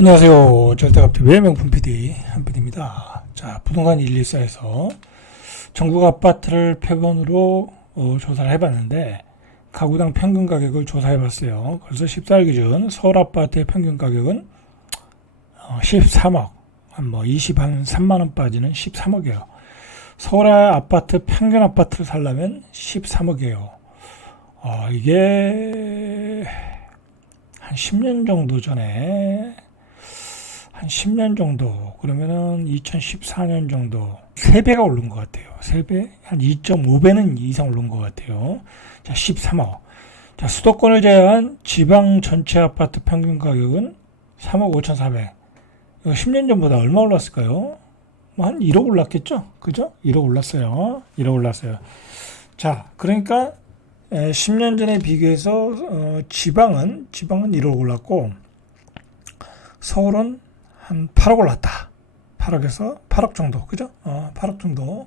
안녕하세요. 절대값 외명품 PD 한PD입니다. 자, 부동산 114에서 전국 아파트를 표본으로 조사를 해봤는데 가구당 평균 가격을 조사해봤어요. 그래서 14일 기준 서울 아파트의 평균 가격은 13억, 한 3만 원 빠지는 13억이에요. 서울의 아파트 평균 아파트를 살려면 13억이에요. 이게 한 10년 정도 전에 한 10년 정도, 그러면은 2014년 정도 3배가 오른 것 같아요. 3배? 한 2.5배는 이상 오른 것 같아요. 자, 13억. 자, 수도권을 제외한 지방 전체 아파트 평균 가격은 3억 5,400. 이거 10년 전보다 얼마 올랐을까요? 한 1억 올랐겠죠? 그죠? 1억 올랐어요. 1억 올랐어요. 자, 그러니까 10년 전에 비교해서 지방은 1억 올랐고 서울은 한 8억 올랐다. 8억에서 8억 정도. 그죠? 8억 정도.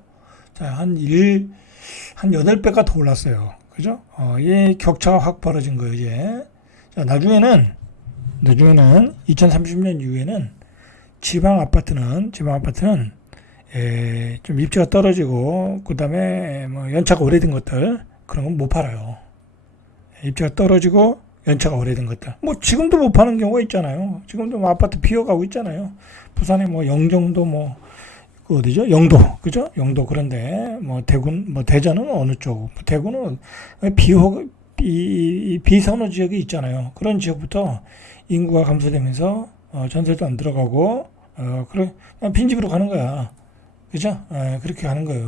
자, 한 8배가 더 올랐어요. 그죠? 이 격차가 확 벌어진 거예요, 이제. 자, 나중에는 2030년 이후에는 지방 아파트는 좀 입지가 떨어지고, 그 다음에 연차가 오래된 것들, 그런 건 못 팔아요. 입지가 떨어지고, 연차가 오래된 것들. 지금도 못 파는 경우가 있잖아요. 지금도 아파트 비어가고 있잖아요. 부산에 영종도 그 어디죠? 영도. 그죠? 영도. 그런데 대전은 어느 쪽? 대구는 비선호 지역이 있잖아요. 그런 지역부터 인구가 감소되면서 전세도 안 들어가고 그래 빈집으로 가는 거야. 그죠? 그렇게 가는 거예요.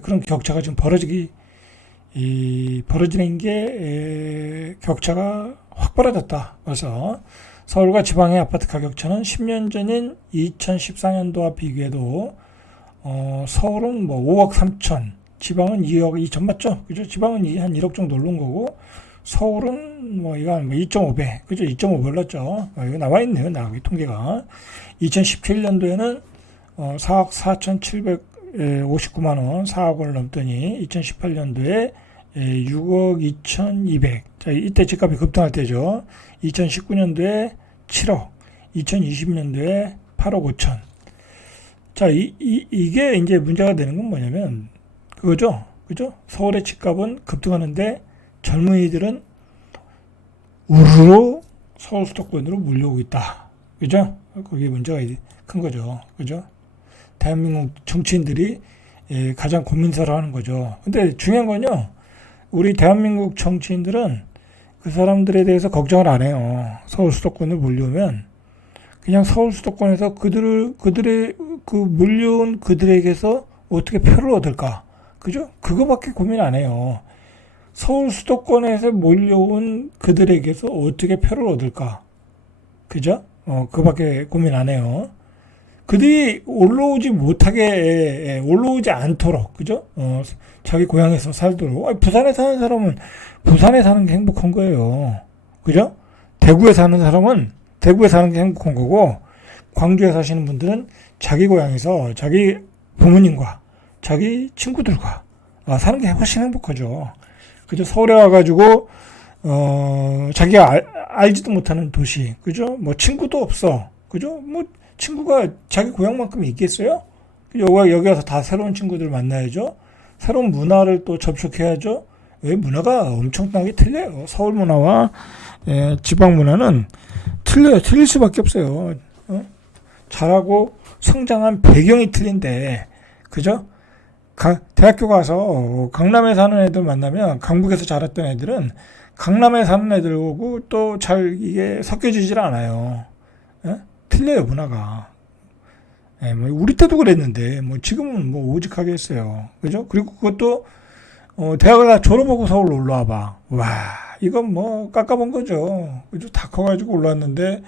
그런 격차가 지금 벌어지는 게 격차가 확 벌어졌다. 그래서 서울과 지방의 아파트 가격 차는 10년 전인 2014년도와 비교해도 서울은 5억 3천, 지방은 2억 2천 맞죠? 그죠? 지방은 한 1억 정도 오른 거고 서울은 이거 2.5배, 그죠? 2.5배 올랐죠. 이거 나와 있네요. 나기 통계가 2017년도에는 4억 4,759만 원, 4억을 넘더니 2018년도에 6억 2,200. 자, 이때 집값이 급등할 때죠. 2019년도에 7억, 2020년도에 8억 5천. 자, 이게 이제 문제가 되는 건 뭐냐면, 그거죠. 그죠? 서울의 집값은 급등하는데 젊은이들은 우르르 서울 수도권으로 몰려오고 있다. 그죠? 그게 문제가 큰 거죠. 그죠? 대한민국 정치인들이 가장 고민사를 하는 거죠. 근데 중요한 건요, 우리 대한민국 정치인들은 그 사람들에 대해서 걱정을 안 해요. 서울 수도권을 몰려오면 그냥 서울 수도권에서 그들의 그 몰려온 그들에게서 어떻게 표를 얻을까? 그죠? 그거밖에 고민 안 해요. 서울 수도권에서 몰려온 그들에게서 어떻게 표를 얻을까? 그죠? 그거밖에 고민 안 해요. 그들이 올라오지 않도록, 그죠? 자기 고향에서 살도록. 부산에 사는 사람은 부산에 사는 게 행복한 거예요. 그죠? 대구에 사는 사람은 대구에 사는 게 행복한 거고, 광주에 사시는 분들은 자기 고향에서 자기 부모님과 자기 친구들과 사는 게 훨씬 행복하죠. 그죠? 서울에 와가지고, 자기가 알지도 못하는 도시, 그죠? 친구도 없어. 그죠? 친구가 자기 고향만큼 있겠어요? 여기 와서 다 새로운 친구들 만나야죠. 새로운 문화를 또 접촉해야죠. 왜 문화가 엄청나게 틀려요. 서울 문화와 지방 문화는 틀려요. 틀릴 수밖에 없어요. 자라고 성장한 배경이 틀린데, 그죠? 대학교 가서 강남에 사는 애들 만나면 강북에서 자랐던 애들은 강남에 사는 애들하고 또 잘 이게 섞여지질 않아요. 틀려요, 문화가. 우리 때도 그랬는데, 지금은 오직하게 했어요. 그죠? 그리고 그것도, 대학을 다 졸업하고 서울 올라와 봐. 와, 이건 깎아본 거죠. 그죠? 다 커가지고 올라왔는데,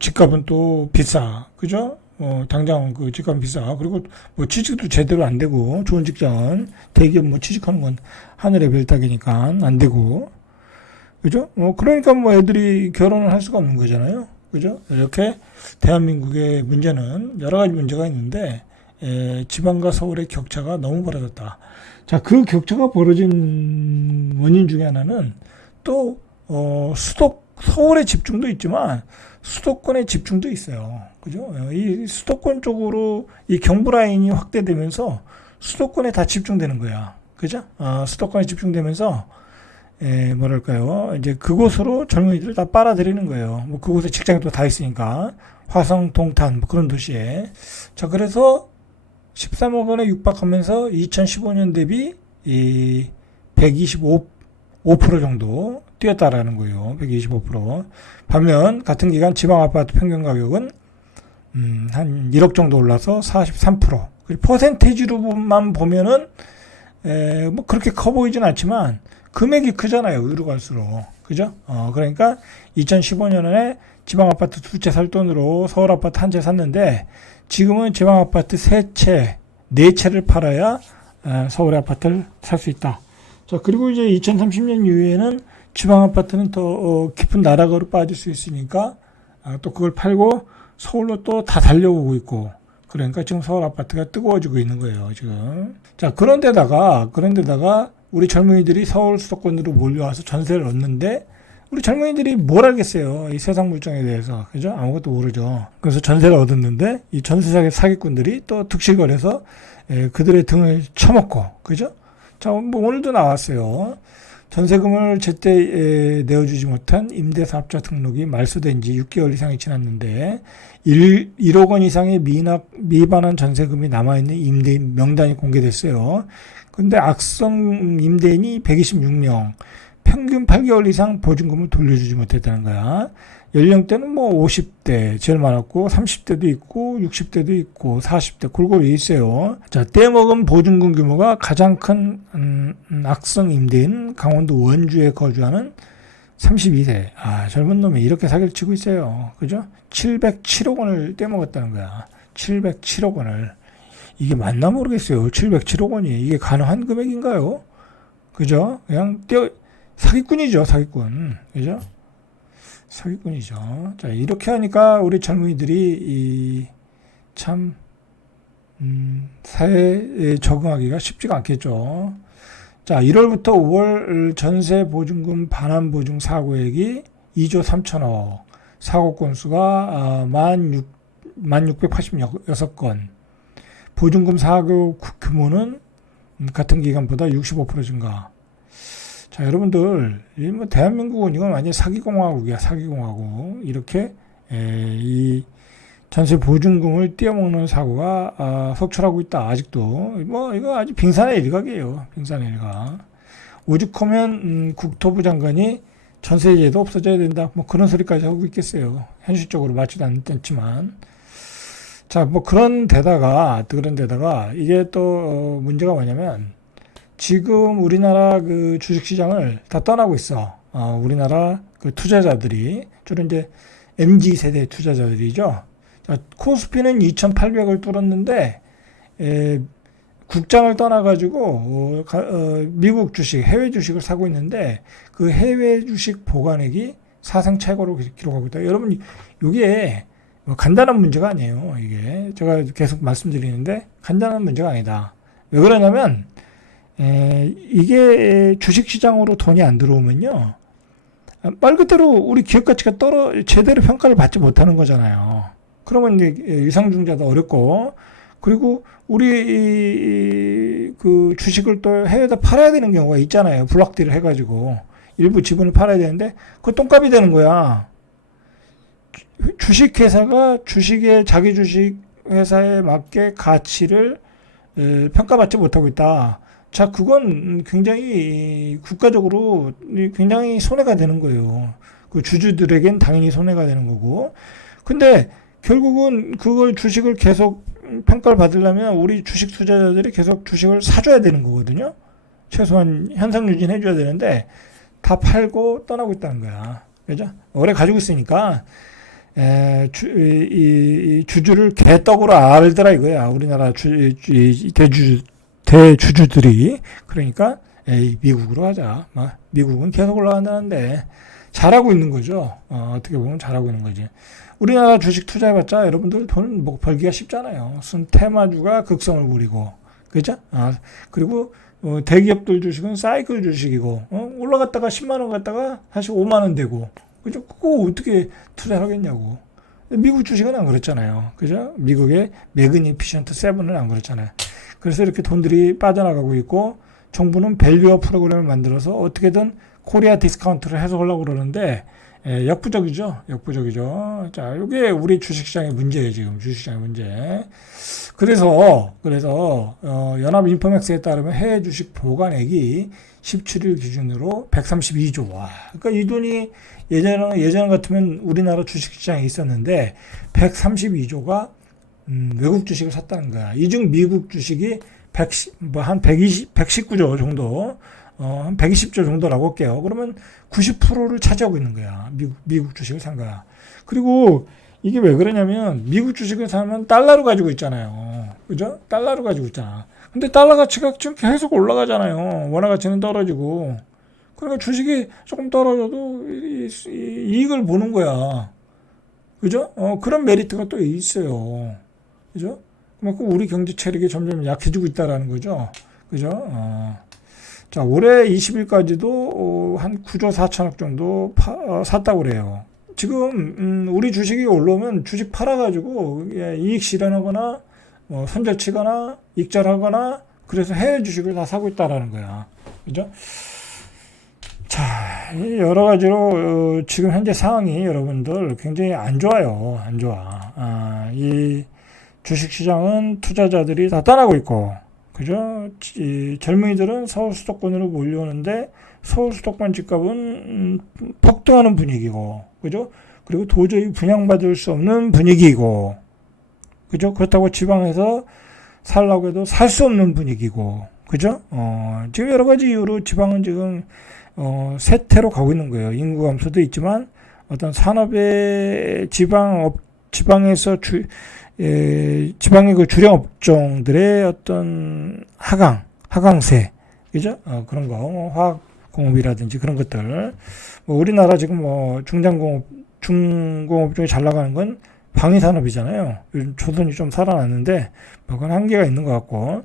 집값은 또 비싸. 그죠? 당장 그 집값은 비싸. 그리고 취직도 제대로 안 되고, 좋은 직장, 대기업 취직하는 건 하늘의 별 따기니까 안 되고, 그죠? 그러니까 애들이 결혼을 할 수가 없는 거잖아요. 그죠? 이렇게 대한민국의 문제는 여러 가지 문제가 있는데, 지방과 서울의 격차가 너무 벌어졌다. 자, 그 격차가 벌어진 원인 중에 하나는 또, 서울의 집중도 있지만 수도권의 집중도 있어요. 그죠? 이 수도권 쪽으로 이 경부 라인이 확대되면서 수도권에 다 집중되는 거야. 그죠? 수도권에 집중되면서 뭐랄까요? 이제 그곳으로 젊은이들을 다 빨아들이는 거예요. 뭐 그곳에 직장이 또 다 있으니까. 화성, 동탄, 뭐 그런 도시에. 자, 그래서 13억 원에 육박하면서 2015년 대비 이 125% 정도 뛰었다라는 거예요. 125%. 반면 같은 기간 지방 아파트 평균 가격은 한 1억 정도 올라서 43%. 그리고 퍼센테이지로만 보면은 뭐 그렇게 커 보이진 않지만 금액이 크잖아요. 위로 갈수록. 그죠? 그러니까 2015년에 지방 아파트 두 채 살 돈으로 서울 아파트 한 채 샀는데 지금은 지방 아파트 세 채, 네 채를 팔아야 서울의 아파트를 살 수 있다. 자, 그리고 이제 2030년 이후에는 지방 아파트는 더 깊은 나락으로 빠질 수 있으니까 또 그걸 팔고 서울로 또 다 달려오고 있고, 그러니까 지금 서울 아파트가 뜨거워지고 있는 거예요, 지금. 자, 그런데다가 우리 젊은이들이 서울 수도권으로 몰려와서 전세를 얻는데 우리 젊은이들이 뭘 알겠어요, 이 세상 물정에 대해서. 그죠? 아무것도 모르죠. 그래서 전세를 얻었는데 이 전세 사기꾼들이 또 득실거려서 그들의 등을 쳐먹고, 그죠? 자, 뭐 오늘도 나왔어요. 전세금을 제때 내어주지 못한 임대사업자 등록이 말소된 지 6개월 이상이 지났는데 1억 원 이상의 미반환 전세금이 남아있는 임대인 명단이 공개됐어요. 근데 악성 임대인이 126명, 평균 8개월 이상 보증금을 돌려주지 못했다는 거야. 연령대는 뭐 50대 제일 많았고 30대도 있고 60대도 있고 40대 골고루 있어요. 자, 떼먹은 보증금 규모가 가장 큰 악성 임대인 강원도 원주에 거주하는 32세. 젊은 놈이 이렇게 사기를 치고 있어요. 그죠? 707억 원을 떼먹었다는 거야. 707억 원을. 이게 맞나 모르겠어요. 707억 원이 이게 가능한 금액인가요? 그죠? 그냥 사기꾼이죠, 사기꾼. 그죠? 사기꾼이죠. 자, 이렇게 하니까 우리 젊은이들이 참 사회에 적응하기가 쉽지가 않겠죠. 자, 1월부터 5월 전세 보증금 반환 보증 사고액이 2조 3천억, 사고 건수가 1686건, 보증금 사고 규모는 같은 기간보다 65% 증가. 자, 여러분들, 뭐 대한민국은 이건 완전 사기공화국이야, 사기공화국. 이렇게 이 전세 보증금을 떼어먹는 사고가 속출하고 있다. 아직도 뭐 이거 아주 빙산의 일각이에요. 빙산의 일각. 오죽하면 국토부 장관이 전세제도 없어져야 된다. 뭐 그런 소리까지 하고 있겠어요. 현실적으로 맞지도 않지만. 자, 뭐 그런 데다가 이게 또 문제가 뭐냐면 지금 우리나라 그 주식시장을 다 떠나고 있어. 우리나라 그 투자자들이 주로 이제 MZ 세대 투자자들이죠. 자, 코스피는 2,800을 뚫었는데 국장을 떠나가지고 미국 주식, 해외 주식을 사고 있는데 그 해외 주식 보관액이 사상 최고로 기록하고 있다. 여러분, 이게 뭐 간단한 문제가 아니에요. 이게 제가 계속 말씀드리는데 간단한 문제가 아니다. 왜 그러냐면 이게 주식시장으로 돈이 안 들어오면요, 말 그대로 우리 기업 가치가 제대로 평가를 받지 못하는 거잖아요. 그러면 이제 유상증자도 어렵고, 그리고 우리 그 주식을 또 해외에다 팔아야 되는 경우가 있잖아요. 블록딜을 해가지고 일부 지분을 팔아야 되는데 그거 똥값이 되는 거야. 주식회사가 자기 주식 회사에 맞게 가치를 평가받지 못하고 있다. 자, 그건 굉장히 국가적으로 굉장히 손해가 되는 거예요. 그 주주들에겐 당연히 손해가 되는 거고. 근데 결국은 그걸 주식을 계속 평가를 받으려면 우리 주식 투자자들이 계속 주식을 사줘야 되는 거거든요. 최소한 현상 유지는 해줘야 되는데 다 팔고 떠나고 있다는 거야. 그죠? 오래 가지고 있으니까 주주를 개떡으로 알더라 이거야. 우리나라 대주주들이. 그러니까 미국으로 가자. 미국은 계속 올라간다는데 잘하고 있는 거죠. 어떻게 보면 잘하고 있는 거지. 우리나라 주식 투자해봤자 여러분들 돈 벌기가 쉽잖아요. 순 테마주가 극성을 부리고, 그죠? 그리고 대기업들 주식은 사이클 주식이고, 올라갔다가 10만 원 갔다가 다시 5만 원 되고, 그죠? 그거 어떻게 투자를 하겠냐고. 미국 주식은 안 그렇잖아요. 그죠? 미국의 매그니피션트 세븐은 안 그렇잖아요. 그래서 이렇게 돈들이 빠져나가고 있고, 정부는 밸류어 프로그램을 만들어서 어떻게든 코리아 디스카운트를 해소하려고 그러는데, 역부족이죠. 역부족이죠. 자, 이게 우리 주식시장의 문제예요, 지금. 주식시장의 문제. 그래서, 연합인포맥스에 따르면 해외 주식 보관액이 17일 기준으로 132조. 와. 그러니까 이 돈이 예전 같으면 우리나라 주식시장에 있었는데, 132조가, 외국 주식을 샀다는 거야. 이 중 미국 주식이 한 119조 정도, 한 120조 정도라고 할게요. 그러면 90%를 차지하고 있는 거야. 미국 주식을 산 거야. 그리고 이게 왜 그러냐면, 미국 주식을 사면 달러로 가지고 있잖아요. 그죠? 달러로 가지고 있잖아. 근데 달러 가치가 지금 계속 올라가잖아요. 원화 가치는 떨어지고. 그러니까 주식이 조금 떨어져도 이익을 보는 거야. 그죠? 그런 메리트가 또 있어요. 그죠? 그만큼 우리 경제 체력이 점점 약해지고 있다라는 거죠. 그죠? 자, 올해 20일까지도 한 9조 4천억 정도 샀다고 그래요. 지금 우리 주식이 올라오면 주식 팔아가지고 이익 실현하거나 손절치거나 익절하거나 그래서 해외 주식을 다 사고 있다라는 거야. 그죠? 자, 여러 가지로 지금 현재 상황이 여러분들 굉장히 안 좋아요. 안 좋아. 이 주식시장은 투자자들이 다 떠나고 있고, 그죠? 이 젊은이들은 서울 수도권으로 몰려오는데 서울 수도권 집값은 폭등하는 분위기고, 그죠? 그리고 도저히 분양받을 수 없는 분위기고, 그죠? 그렇다고 지방에서 살라고 해도 살 수 없는 분위기고, 그죠? 지금 여러 가지 이유로 지방은 지금 쇠퇴로 가고 있는 거예요. 인구 감소도 있지만 어떤 산업의 지방에서 지방의 그 주력 업종들의 어떤 하강세, 그죠? 그런 거, 화학공업이라든지 그런 것들. 우리나라 지금 중공업 중에 잘 나가는 건 방위산업이잖아요. 요즘 조선이 좀 살아났는데, 그건 한계가 있는 것 같고,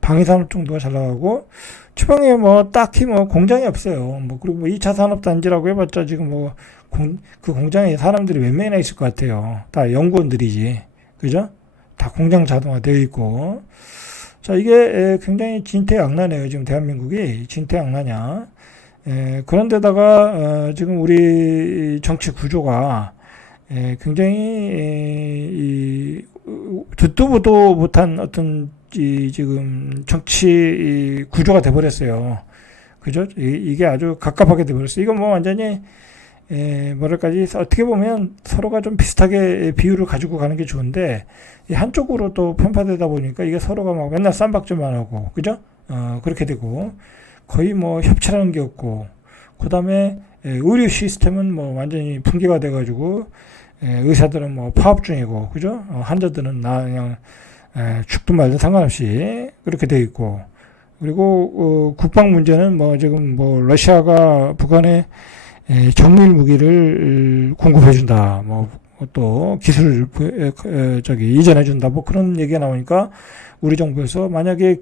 방위산업 정도가 잘 나가고, 지방에 딱히 공장이 없어요. 그리고 2차 산업단지라고 해봤자 지금 그 공장에 사람들이 몇 명이나 있을 것 같아요. 다 연구원들이지. 그죠? 다 공장 자동화 되어 있고. 자, 이게 굉장히 진퇴양난이에요. 지금 대한민국이 진퇴양난이야. 그런데다가 지금 우리 정치 구조가 굉장히 듣도 보도 못한 어떤 지금 정치 구조가 돼버렸어요. 그죠? 이게 아주 갑갑하게 돼버렸어요. 이건 완전히 뭐랄까지 어떻게 보면 서로가 좀 비슷하게 비율을 가지고 가는 게 좋은데 한쪽으로 또 편파되다 보니까 이게 서로가 맨날 쌈박질만 하고, 그죠? 그렇게 되고 거의 협치라는 게 없고, 그 다음에 의료 시스템은 완전히 붕괴가 돼가지고 의사들은 파업 중이고, 그죠? 환자들은 그냥 죽든 말든 상관없이 그렇게 돼 있고, 그리고 국방 문제는 지금 러시아가 북한에 정밀 무기를 공급해준다, 또 기술을 이전해준다, 그런 얘기가 나오니까 우리 정부에서 만약에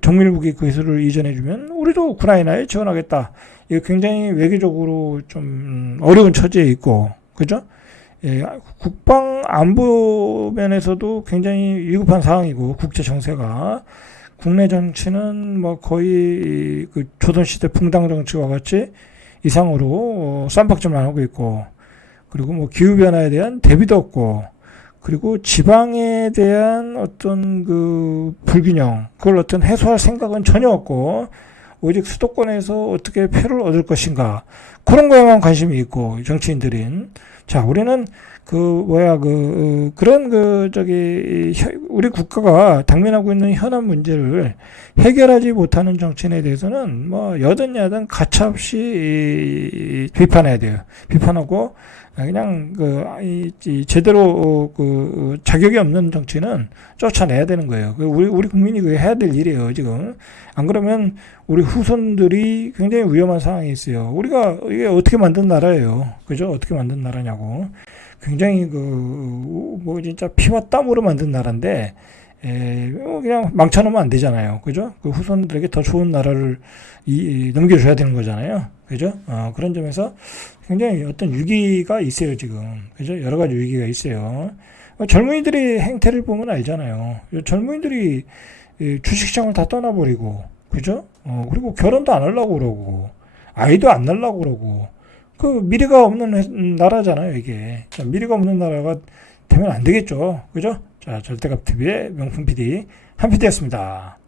정밀 무기 기술을 이전해주면 우리도 우크라이나에 지원하겠다. 이게 굉장히 외교적으로 좀 어려운 처지에 있고, 그죠? 국방 안보 면에서도 굉장히 위급한 상황이고, 국제 정세가 국내 정치는 거의 그 조선시대 붕당 정치와 같이 이상으로 쌈박질만 하고 있고, 그리고 기후변화에 대한 대비도 없고, 그리고 지방에 대한 어떤 그 불균형, 그걸 어떤 해소할 생각은 전혀 없고, 오직 수도권에서 어떻게 표를 얻을 것인가, 그런 거에만 관심이 있고, 정치인들인. 자, 우리는 우리 국가가 당면하고 있는 현안 문제를 해결하지 못하는 정치인에 대해서는 여든 야든 가차없이 비판해야 돼요. 비판하고, 그냥 제대로 자격이 없는 정치는 쫓아내야 되는 거예요. 우리 국민이 해야 될 일이에요, 지금. 안 그러면 우리 후손들이 굉장히 위험한 상황이 있어요. 우리가 이게 어떻게 만든 나라예요. 그죠? 어떻게 만든 나라냐고. 굉장히 진짜 피와 땀으로 만든 나라인데, 그냥 망쳐놓으면 안 되잖아요. 그죠? 그 후손들에게 더 좋은 나라를 넘겨줘야 되는 거잖아요. 그죠? 그런 점에서 굉장히 어떤 위기가 있어요, 지금. 그죠? 여러 가지 위기가 있어요. 젊은이들의 행태를 보면 알잖아요. 젊은이들이 주식시장을 다 떠나버리고, 그죠? 그리고 결혼도 안 하려고 그러고, 아이도 안 낳으려고 그러고, 그 미래가 없는 나라잖아요, 이게. 자, 미래가 없는 나라가 되면 안 되겠죠. 그죠? 자, 절대값 TV의 명품 PD 한 PD였습니다.